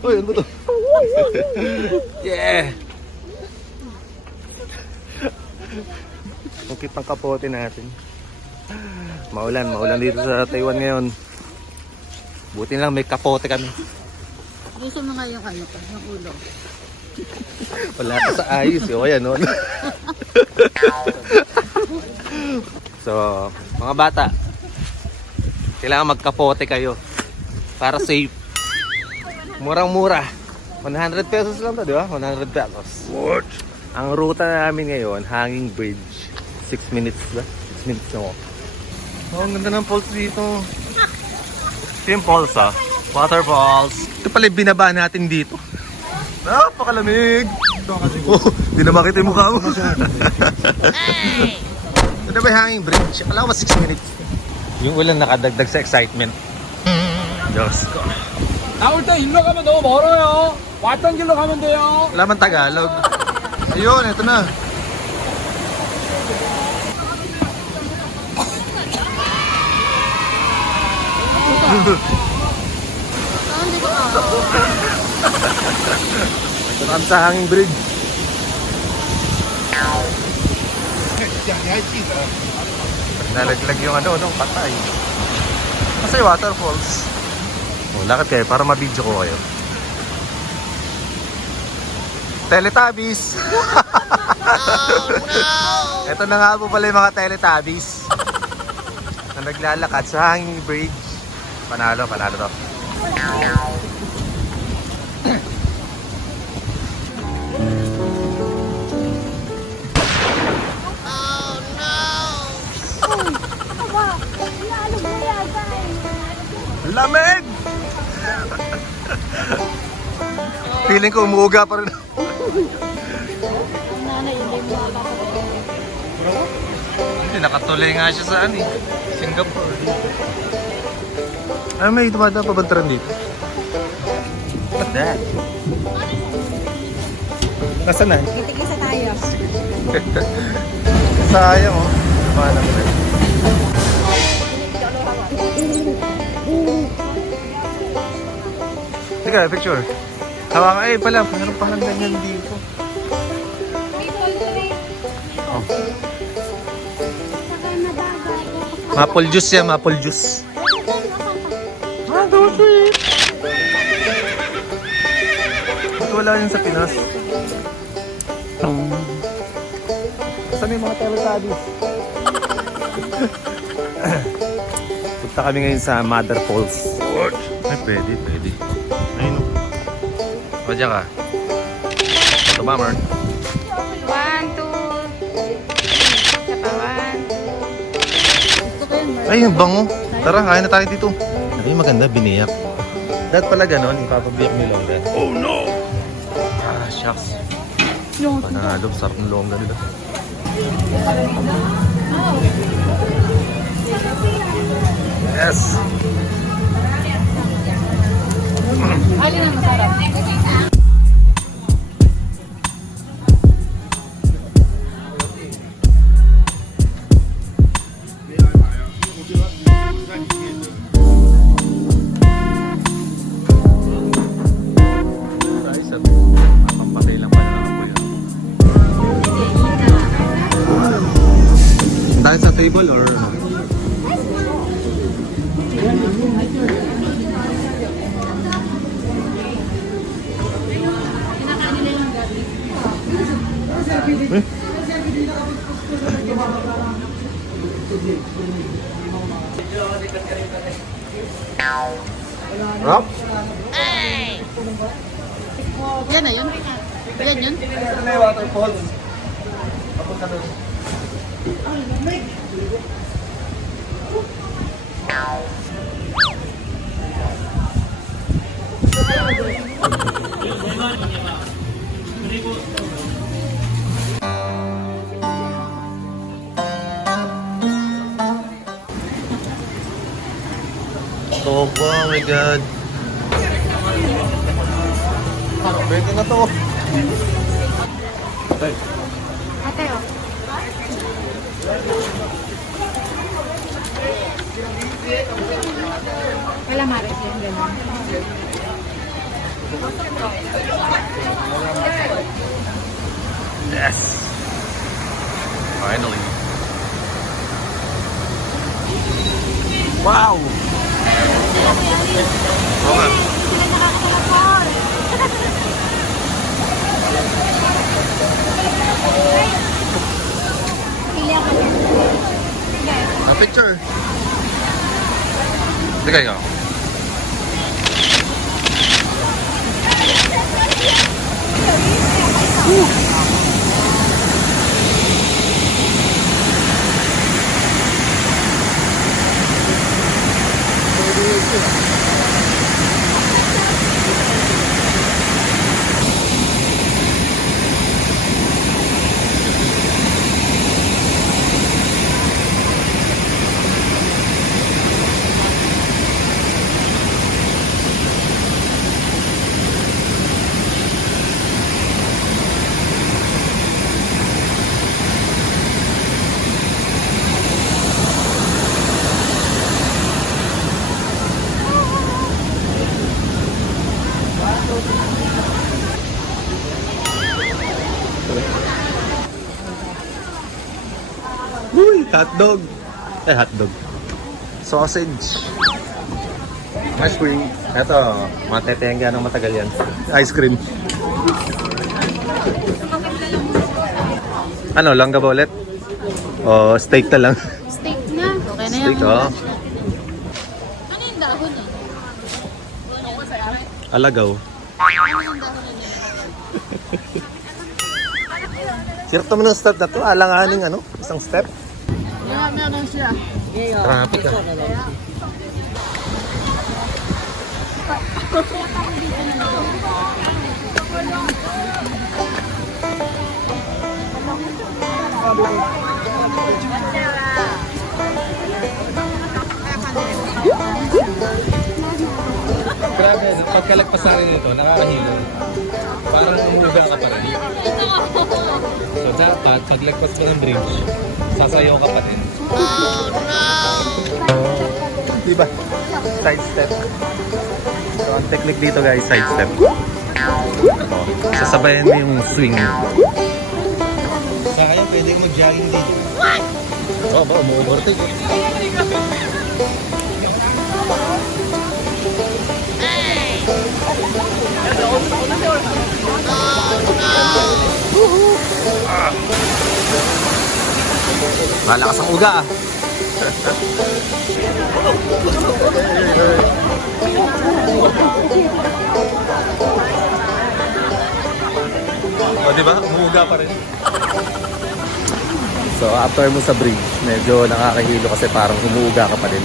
Uy, ano to? Yeah! Ang kitang kapote natin. Maulan dito sa Taiwan ngayon. Buti lang may kapote kami. Gusto mo nga yung ano pa, yung ulo. Wala ka sa ayos eh. O yan, no? So, mga bata, kailangan magkapote kayo para safe. Murang-mura. 100 pesos lang to, di ba? 100 pesos. What? Ang ruta namin ngayon, hanging bridge. 6 minutes ba? 6 minutes na ako. Oh, ang ganda ng falls dito. Ito yung falls, ah. Waterfalls. Ito pala yung binaba natin dito. Napakalamig. Oh, di na makita yung mukha mo. Ito ba yung hanging bridge? Alam ko 6 minutes. Yung ulan nakadagdag sa excitement. Diyos ko. 나올 때 일로 가면 너무 멀어요. 왔던 길로 가면 돼요. Wala man Tagalog. Ayun, ito na. Ito na sa hanging bridge. Nalaglag yung ano, patay. Kasi waterfalls. Oh, lakad kayo para ma-video ko kayo. Teletubbies! Oh no! Ito na nga po pala yung mga Teletubbies na naglalakad sa hanging bridge. Panalo to. Lamig! Feeling ko umuuga pa rin. Hindi, nakatuloy nga siya sa Singapore. Ay, may dumada pa bantaran dito. What's that? Nasaan na? Itigisa tayo. Sayang oh. Mana mo na. Teka, picture. Hawakan, eh pala, meron palang ganyan dito. Oh. Maple juice yan, maple juice. Ah, so sweet. Ito wala yun sa Pinas. Saan yung mga Teletubbies? Punta kami ngayon sa Mother Falls. What? Ay, pwede. Ayun o. O, dyan ka. Ito ba, Mark? 1, 2, 3. Isa pa, 1. Ay, yung bango. Tara, kain na tayo dito. Ay, maganda, biniyak. Dahil pala ganon, ipapabiyak mo yung longga. Oh no! Ah, shucks. Panalo, sarap ng longga nila. Yes! Alin ang masarap? Tayo sa table or Rob? Yan na yun. Yan yun. Ito na yung waterfalls. Papunta doon. Oh my god. Pwede na to. Ate, oh. Wala maris yan, gano'n. Yes! Finally. Wow! A picture. Sige ka. Uy, hotdog. Hotdog. Sausage. Ice cream. Ito, matetengga ng matagal yan. Ice cream. Ano, langga ba ulit? O steak na lang? Steak na. Okay na Steak, yan. oh. Ano yung dahon eh? Alagaw. Ano yung dahon eh? Sirap naman ng step na to. Alanganing ano? Isang step. Meron siya. Traffic ah. Grabe, pagkalagpas na rin nito, nakakahilo. Parang umuga ka pa rin. So dapat, paglagpas ka ng bridge, sasayaw ka pa din. Oh no! Diba? Side step. So ang technique dito guys, side step. Sasabayan mo yung swing. Sa kaya pwede mag-jogging dito. What? Oo ba, mo-overtake eh. Malakas ang uga ah. O diba? Umuuga pa rin. So after mo sa bridge, medyo nakakahilo kasi parang umuuga ka pa rin.